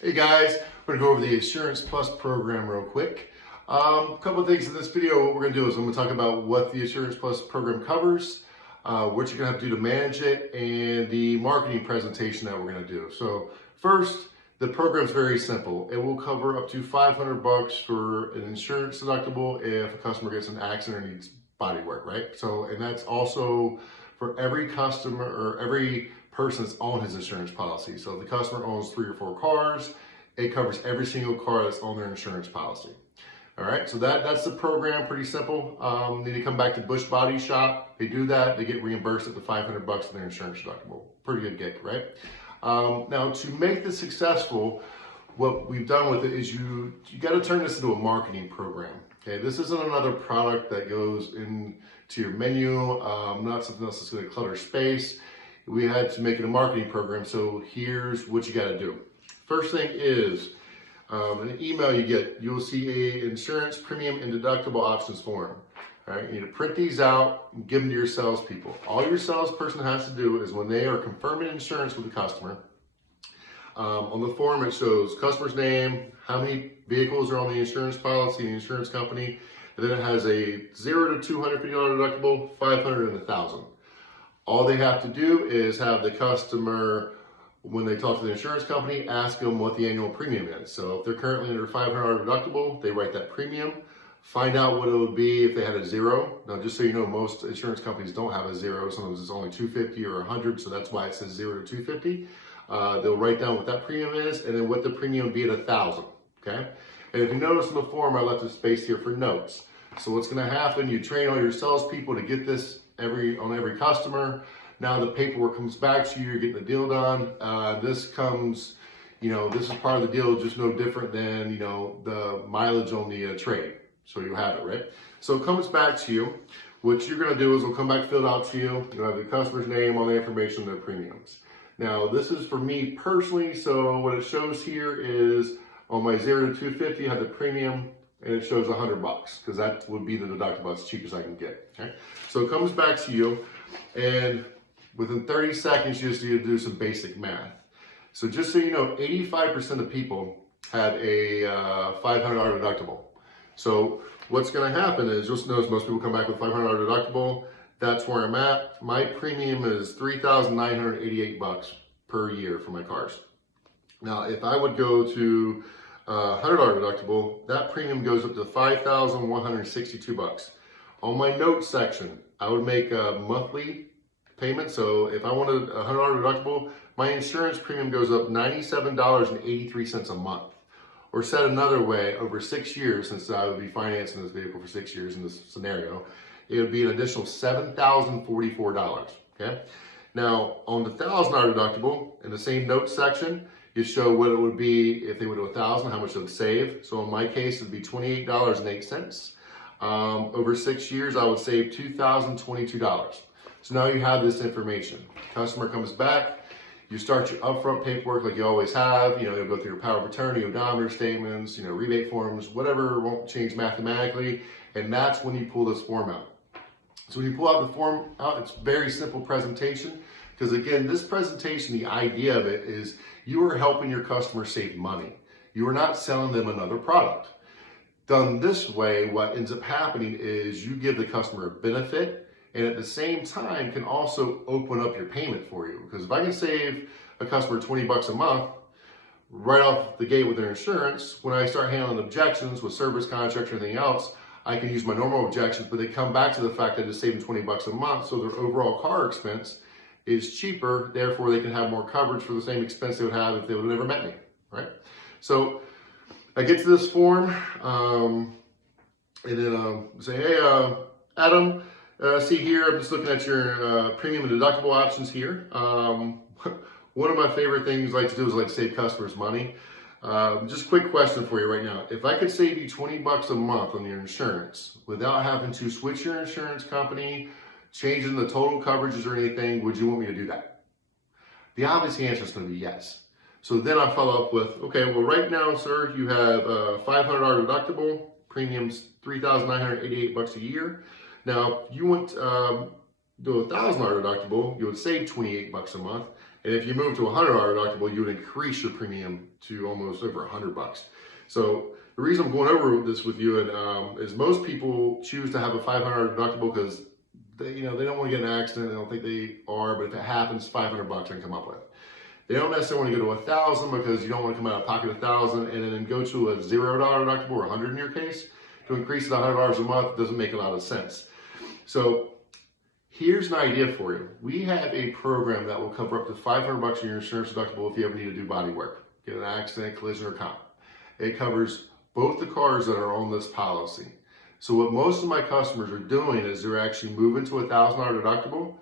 Hey guys, we're going to go over the Assurance Plus program real quick. A couple of things in this video. What we're going to do is I'm going to talk about what the Assurance Plus program covers, what you're going to have to do to manage it, and the marketing presentation that we're going to do. So first, the program is very simple. It will cover up to $500 for an insurance deductible if a customer gets in an accident or needs body work, right? So, and that's also for every customer or every person that's on his insurance policy. So if the customer owns 3 or 4 cars, it covers every single car that's on their insurance policy. All right, so that's the program, pretty simple. Then you come back to Bush Body Shop, they do that, they get reimbursed at the $500 for their insurance deductible. Pretty good gig, right? Now to make this successful, what we've done with it is you got to turn this into a marketing program. Okay, this isn't another product that goes into your menu, not something else that's going to clutter space. We had to make it a marketing program, so here's what you got to do. First thing is an email you get. You'll see a insurance premium and deductible options form. All right, you need to print these out and give them to your salespeople. All your salesperson has to do is when they are confirming insurance with the customer, on the form it shows customer's name, how many vehicles are on the insurance policy, the insurance company, and then it has a $0 to $250 deductible, $500 and $1,000. All they have to do is have the customer, when they talk to the insurance company, ask them what the annual premium is. So if they're currently under $500 deductible, they write that premium, find out what it would be if they had a 0. Now, just so you know, most insurance companies don't have a 0. Sometimes it's only $250 or $100, so that's why it says 0 to $250. They'll write down what that premium is and then what the premium would be at $1,000, okay? And if you notice in the form, I left a space here for notes. So what's gonna happen, you train all your salespeople to get this on every customer. Now the paperwork comes back to you, you're getting the deal done. This comes, this is part of the deal, just no different than, the mileage on the trade. So you have it, right? So it comes back to you. What you're gonna do is it'll come back filled out to you. You'll have the customer's name, all the information, their premiums. Now this is for me personally, so what it shows here is on my 0 to 250, I have the premium, and it shows $100 because that would be the deductible. It's cheap as I can get. Okay, so it comes back to you, and within 30 seconds, you just need to do some basic math. So just so you know, 85% of people have a $500 deductible. So what's going to happen is, you'll notice most people come back with $500 deductible. That's where I'm at. My premium is $3,988 per year for my cars. Now, if I would go to $100 deductible, that premium goes up to $5,162. On my notes section, I would make a monthly payment. So if I wanted a $100 deductible, my insurance premium goes up $97.83 a month. Or said another way, over 6 years, since I would be financing this vehicle for 6 years in this scenario, it would be an additional $7,044. Okay. Now on the $1,000 deductible, in the same notes section, you show what it would be if they went to 1,000, how much it would save. So in my case, it'd be $28.08. Over 6 years, I would save $2,022. So now you have this information. Customer comes back, you start your upfront paperwork like you always have. You'll go through your power of attorney, odometer statements, rebate forms, whatever won't change mathematically, and that's when you pull this form out. So when you pull out the form out, it's very simple presentation. Because again, this presentation, the idea of it is you are helping your customer save money. You are not selling them another product. Done this way, what ends up happening is you give the customer a benefit, and at the same time can also open up your payment for you. Because if I can save a customer $20 a month right off the gate with their insurance, when I start handling objections with service contracts or anything else, I can use my normal objections, but they come back to the fact that it's saving $20 a month, so their overall car expense is cheaper, therefore they can have more coverage for the same expense they would have if they would have never met me, right? So I get to this form, and then say, hey, Adam, see here, I'm just looking at your premium and deductible options here. One of my favorite things I like to do is like save customers money. Just quick question for you right now. If I could save you $20 a month on your insurance without having to switch your insurance company, changing the total coverages or anything, would you want me to do that? The obvious answer is going to be yes. So then I follow up with, okay, well right now, sir, you have a $500 deductible, premiums $3,988 a year. Now, if you want do a $1,000 deductible, you would save $28 a month. And if you move to a $100 deductible, you would increase your premium to almost over $100. So the reason I'm going over this with you is most people choose to have a $500 deductible because they don't want to get in an accident. They don't think they are, but if it happens, $500 they can come up with. They don't necessarily want to go to $1,000 because you don't want to come out of pocket $1,000 and then go to a $0 deductible or $100 in your case. To increase it $100 a month doesn't make a lot of sense. So here's an idea for you. We have a program that will cover up to $500 in your insurance deductible if you ever need to do body work, get an accident, collision, or comp. It covers both the cars that are on this policy. So what most of my customers are doing is they're actually moving to a $1,000 deductible,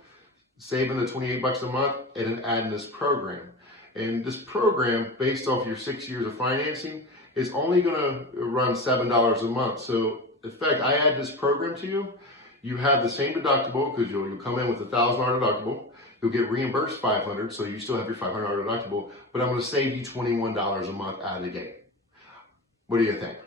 saving the $28 a month, and then adding this program. And this program, based off your 6 years of financing, is only going to run $7 a month. So in fact, I add this program to you. You have the same deductible because you'll come in with a $1,000 deductible. You'll get reimbursed $500, so you still have your $500 deductible. But I'm going to save you $21 a month out of the gate. What do you think?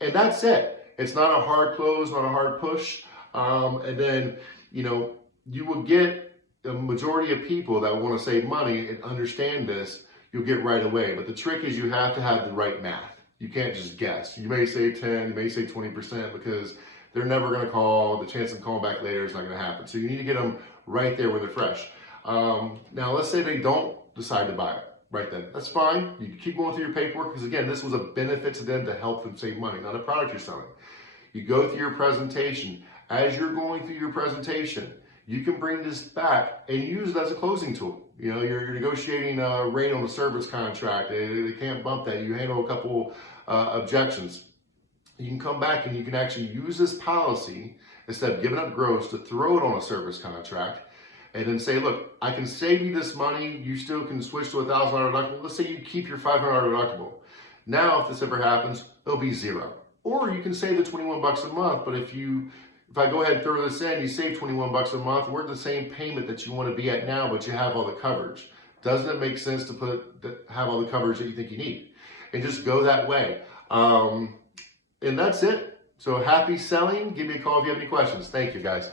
And that's it. It's not a hard close, not a hard push. And then, you will get the majority of people that want to save money and understand this, you'll get right away. But the trick is you have to have the right math. You can't just guess. You may say 10, you may say 20% because they're never going to call. The chance of calling back later is not going to happen. So you need to get them right there when they're fresh. Now, let's say they don't decide to buy it right then. That's fine. You can keep going through your paperwork because, again, this was a benefit to them to help them save money, not a product you're selling. You go through your presentation. As you're going through your presentation, you can bring this back and use it as a closing tool. You're negotiating a rate on a service contract. They can't bump that. You handle a couple objections. You can come back and you can actually use this policy instead of giving up gross to throw it on a service contract and then say, look, I can save you this money. You still can switch to a $1,000 deductible. Let's say you keep your $500 deductible. Now, if this ever happens, it'll be zero. Or you can save the $21 a month, but if I go ahead and throw this in, you save $21 a month, we're at the same payment that you want to be at now, but you have all the coverage. Doesn't it make sense to have all the coverage that you think you need? And just go that way. And that's it. So happy selling. Give me a call if you have any questions. Thank you, guys.